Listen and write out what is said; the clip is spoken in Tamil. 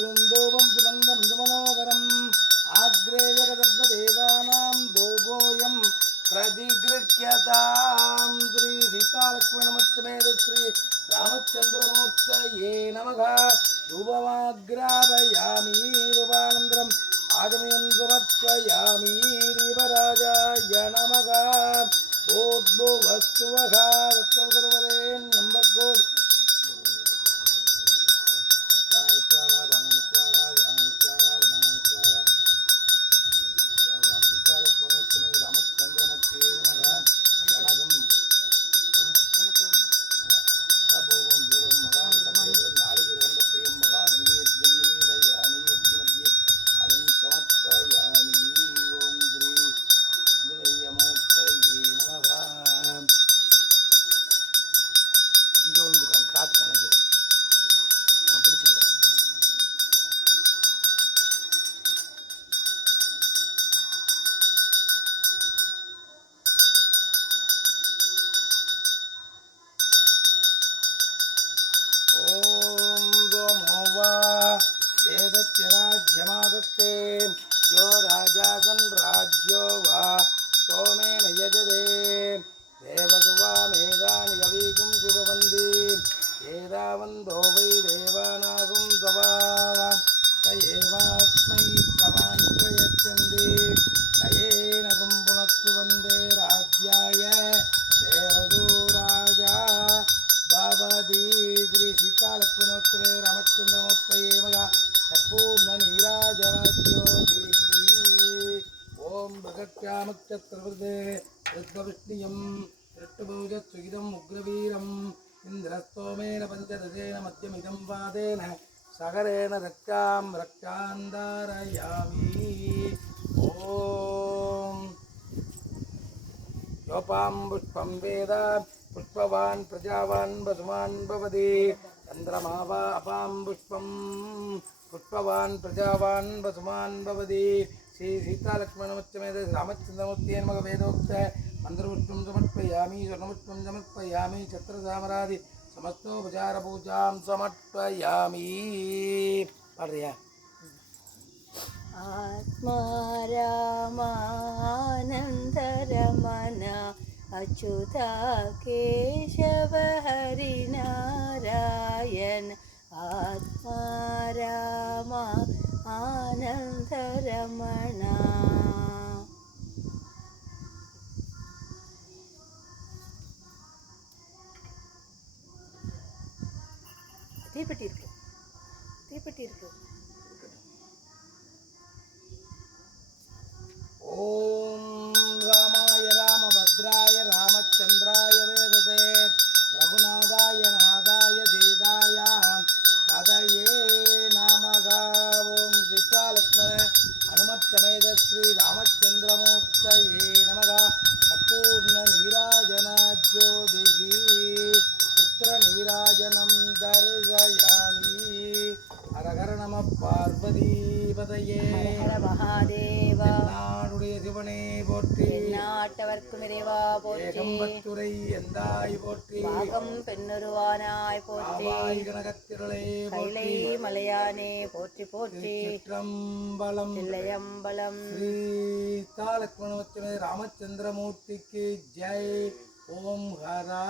திருந்தோபம் சுமந்தம் சுமனோகரம் ஆக்ரேயகதர்வதேவானாம் தோபோயம் பிரதிகிருக்கியதாம் ஸ்ரீ சீதாலக்ஷ்மணமஸ்தமேத ஸ்ரீ ராமச்சந்திரமூர்த்தயே நமக ரூபமாகிராபயாமி ரூபானந்தரம் ஆகமயந்துமத்வயாமி தீவராஜாய நமக ஓத்போ வஸ்துவகா வஸ்தவதர்வதே நம்பர்கோட் வா வேதத்திராஜ்யமாதத்தே யோ ராஜாசன் ராஜ்யோ வா சோமேன யஜதே தேவகுவா மேதானி கவிகும் சிவவந்தி ஏதாவந்தோ வை தேவானாகும் சவா தயேவாத்மை சவான் பிரயச்சந்தி தயே பிரக்யாமச்சத்ரவதே ருத்ரவிஷ்ணியம் திருட்டுபூஜச்சுகிதம் உக்ரவீரம் இந்திரஸ்தோமேன பஞ்சதசேன மத்தியமிதம் வாதேன சகரேன ரக்காம் ரக்காந்தாரயாமி ஓம் யோபாம் புஷ்பம் வேத புஷ்பவான் பிரஜாவான் பசுவான் பவதி சந்திரமாவா அபாம் புஷ்பம் புஷ்பவான் பிரஜாவான் பசுமான் பவதி శ్రీ సీతాలక్ష్మణమత్యమే రామచంద్రమూర్తి అని నమక వేదోక్త మంత్రపుష్పం సమర్పయామి స్వర్ణపుష్పం సమర్పయామి ఛత్రసామరాది సమస్తోపచార పూజాం సమర్పయామి. పాడయా ఆత్మారామానందరమణ అచ్యుత కేశవ హరి హరినారాయ தீப்பெட்டி இருக்கு. தீப்பெட்டி இருக்கு. ஓ பாராயணி ஹரஹர நம பார்வதிபதையே. மகாதேவா. நாடுடைய சிவனே போற்றி. நாட்டவர்க்கும் இறைவா போற்றி. துறை எந்தாய் போற்றி. பாகம் பெண்ணுருவானாய் போற்றி. கனகத்திரளே கைலை மலையானே போற்றி போற்றி. சிற்றம்பலம் இல்லையம்பலம் ஸ்ரீ ராமச்சந்திரமூர்த்திக்கு ஜெய். ஓம் ஹரா.